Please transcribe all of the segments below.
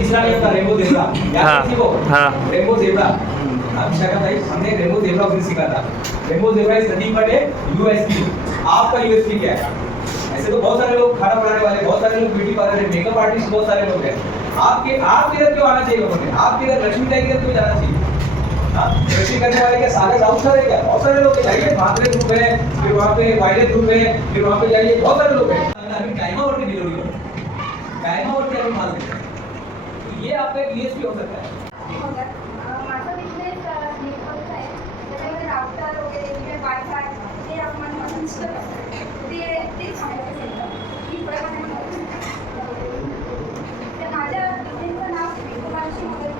तीसरा नहीं होता रेमो जेब्रा, याद रखिए वो रेमो जेब्रा। अभिषेक भाई हमने रेमो जेब्रा फिर सीखा था। Remo zebra is nothing but a USP. आपका यूएसपी क्या है? ऐसे तो बहुत सारे लोग खाना बनाने वाले, बहुत सारे लोग ब्यूटी पार्लर, मेकअप आर्टिस्ट बहुत सारे लोग हैं। आपके इधर क्यों आना चाहिए लोगों ने? आपके इधर लक्ष्मी ताई इधर क्यों जाना चाहिए? कृषि करने वाले के सारे डाउट है क्या? बहुत सारे लोग जाइए, भांगरे ग्रुप है, फिर वहाँ पे वायलेट ग्रुप है, फिर वहाँ पे जाइए, बहुत सारे लोग हैं। अभी टाइमावरती डिलीवरी हो, टाइमावरती अभी माल देते हैं, तो ये आपका एक यूएसपी हो सकता है। माझा बिझनेस नेटवर्कचा आहे, त्याच्यामध्ये राउटर वगैरे वायफाय ते आपण इन्स्टॉल करतो, ते सांगायचं की प्रमाणे तर माझ्या बिझनेसचं नाव विकोबाची मदत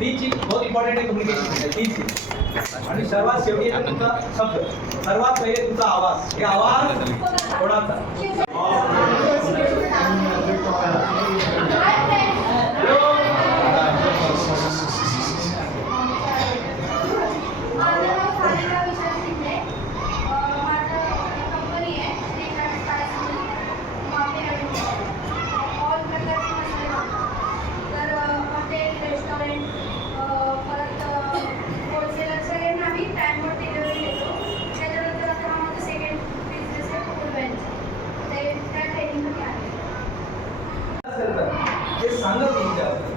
तीन चीज बहुत इंपॉर्टेंट है कम्युनिकेशन में, तीन चीज। आणि सर्वात शेवटी आहे तुमचा शब्द, सर्वात पहिले तुमचा आवाज, हे आवाज कोणाचा?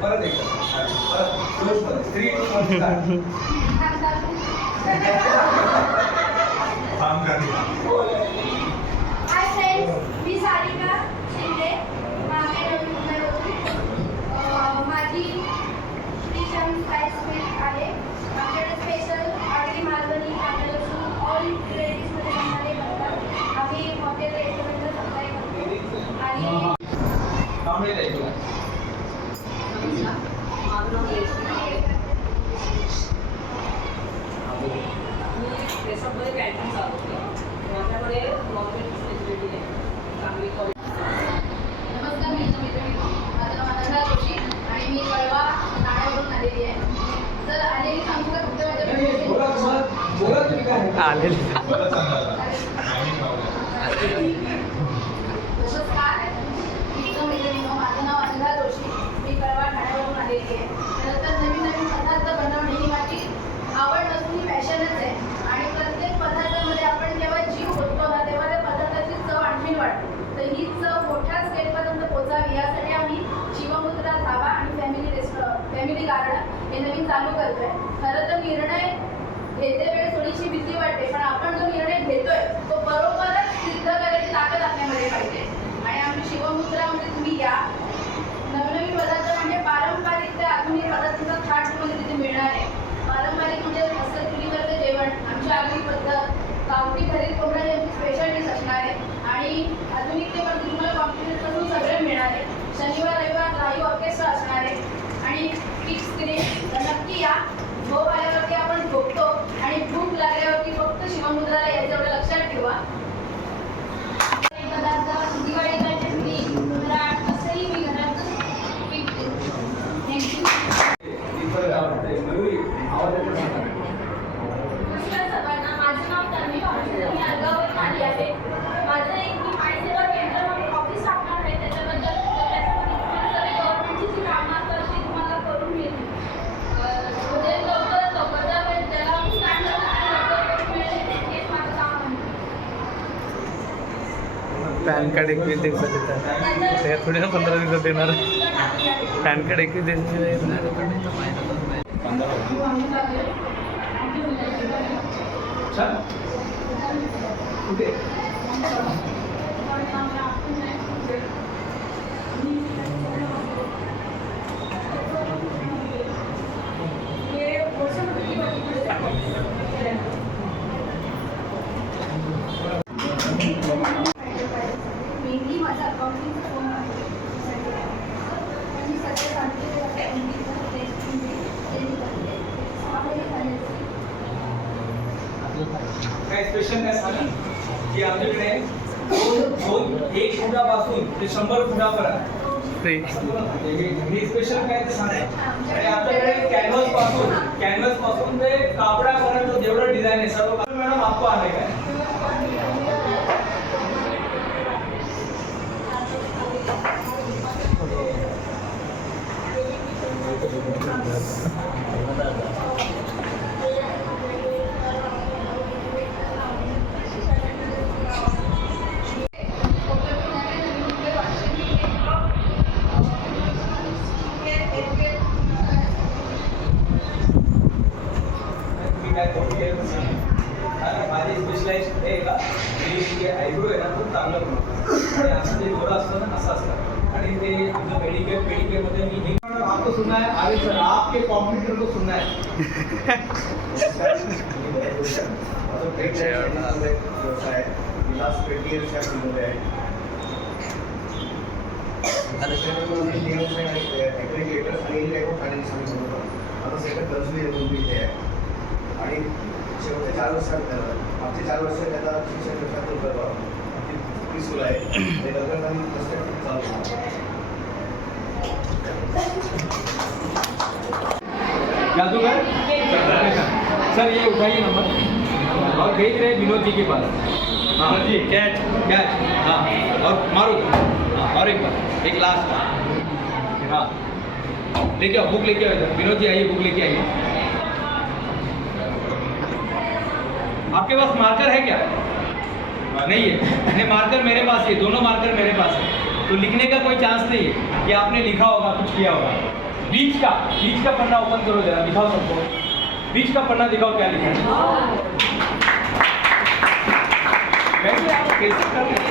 परत एकदा परत स्त्री हाय फ्रेंड्स, मी सारिका शिंदे, माझी श्रीचंद स्पाइस मिल्क आहे। आमच्याकडे स्पेशल आगरी मालवणी तांदळापासून ऑल व्हेरायटीजमध्ये बनणारे बनतात। आम्ही हॉटेल रेस्टॉरंटला सप्लाय करतो आणि थांबले जाईल। रेस्टॉरंटमध्ये कॅन्टीन चालवते, माझ्याकडे नॉनव्हेज फॅसिलिटी आहे चांगली क्वालिटी। नमस्कार मित्रमैत्रिणींनो, माझं नाव अनंता जोशी आणि मी कळवा ठाण्यावरून आलेली आहे। तर आलेली सांगू का फक्त बोला तुम्ही काय आलेली नमस्कार मित्रमैत्रिणींनो, माझं नाव अनंता जोशी, मी कळवा ठाण्यावरून आलेली आहे। तर नवीन नवीन पदार्थ बनवणे ही माझी आवड नसून ही पॅशनच आहे आणि प्रत्येक पदार्थामध्ये आपण जेव्हा जीव होतो ना तेव्हा त्या पदार्थाची चव आणखीन वाढते। तर ही चव मोठ्या स्केलपर्यंत पोहोचावी यासाठी आम्ही शिवमुद्रा धाबा आणि फॅमिली गार्डन हे नवीन चालू करतोय। खरं तर निर्णय घेते वेळेस थोडीशी भीती वाटते, पण आपण जो निर्णय घेतोय तो बरोबरच सिद्ध करायची ताकद आपल्यामध्ये पाहिजे। आणि आमची शिवमुद्रामध्ये तुम्ही या, नवनवीन पदार्थ म्हणजे पारंपरिक ते आधुनिक पदार्थांचा थाट तुम्हाला तिथे मिळणार आहे। पारंपरिक म्हणजे मस्त चुलीवरचं जेवण, आमची आगरी पद्धत, गावठी खरीद कोंबडा ही आमची स्पेशल डिश असणार आहे आणि आधुनिकतेवरती तुम्हाला कॉम्प्युटरपासून सगळं मिळणार आहे। शनिवार रविवार लाईव्ह ऑर्केस्ट्रा असणार आहे आणि बिग स्क्रीन। तर नक्की या, झोप आल्यावरती आपण झोपतो आणि भूक लागल्यावरती फक्त शिवमुद्राला यायचं एवढं लक्षात ठेवा। पदार्थ दिवाळीला चटणी राट असंही मी घरात विकते। थँक्यू। नमस्कार सर्वांना, माझं नाव तन्वी भावसार, मी अलगावरून आली आहे। माझं एक मी माहिसेवा केंद्रामध्ये ऑफिस टाकणार आहे, त्याच्यामध्ये तुम्हाला सगळे गव्हर्नमेंटची जी कामं असतात ती तुम्हाला करून मिळतील। म्हणजे लवकरात लवकर ज्याला टाईम लागतो लवकर मिळेल हेच माझं काम आहे। पॅन कार्ड 21 दिवसात येतात, ते थोडी ना 15 दिवसात येणार। पॅन कार्ड 21 दिवसात येणार। कुठे मेनली माझा अकाउंटिंगचा फोन आहे, मी सगळे सांगते काय स्पेशल काय सांगा की आमच्याकडे एक फुटापासून ते 100 फुटापर्यंत फ्री हे स्पेशल काय ते सांगा. आणि आमच्याकडे कॅनव्हास पासून ते कापडापर्यंत जेवढं डिझाईन आहे सर्व. मॅडम आपको आले काय माझे स्पेशलाइज हे का आयब्रो आहे ना खूप चांगलं बनवतो आणि असं जे डोळा असतं ना असं असतं आणि ते आमचं मेडिकेअर मध्ये मी हे आपको सुनना है आगे सर आपके कॉम्प्यूटर को सुनना है व्यवसाय लास्ट 20 years च्या फील्डमध्ये आहे. ॲग्रिगेटर्स आणि इलेक्ट्रो फायनान्स आम्ही बनवतो. आता सेकंड दर्शनी इथे आहे आणि शेवटच्या 4 वर्षात मागचे 4 वर्ष त्याचा शिक्षण व्यवसायात करतो ती सुरू आहे ते दरम्यान आम्ही कन्स्ट्रक्शन चालू करतो. जादूगर सर ये उठाइए नंबर और भेज रहे विनोद जी के पास. हाँ जी कैच हाँ और मारो हाँ और एक बार एक लास्ट हाँ लेके आओ बुक लेके आओ इधर. विनोद जी आइए बुक लेके आइए. आपके पास मार्कर है क्या नहीं है. नहीं मार्कर मेरे पास है. दोनों मार्कर मेरे पास है तो लिखने का कोई चांस नहीं है कि आपने लिखा होगा कुछ किया होगा. बीच का पन्ना ओपन करो जरा दिखाओ सबको. बीच का पन्ना दिखाओ क्या लिखा है. कैसे आप कैसे कर रहे हैं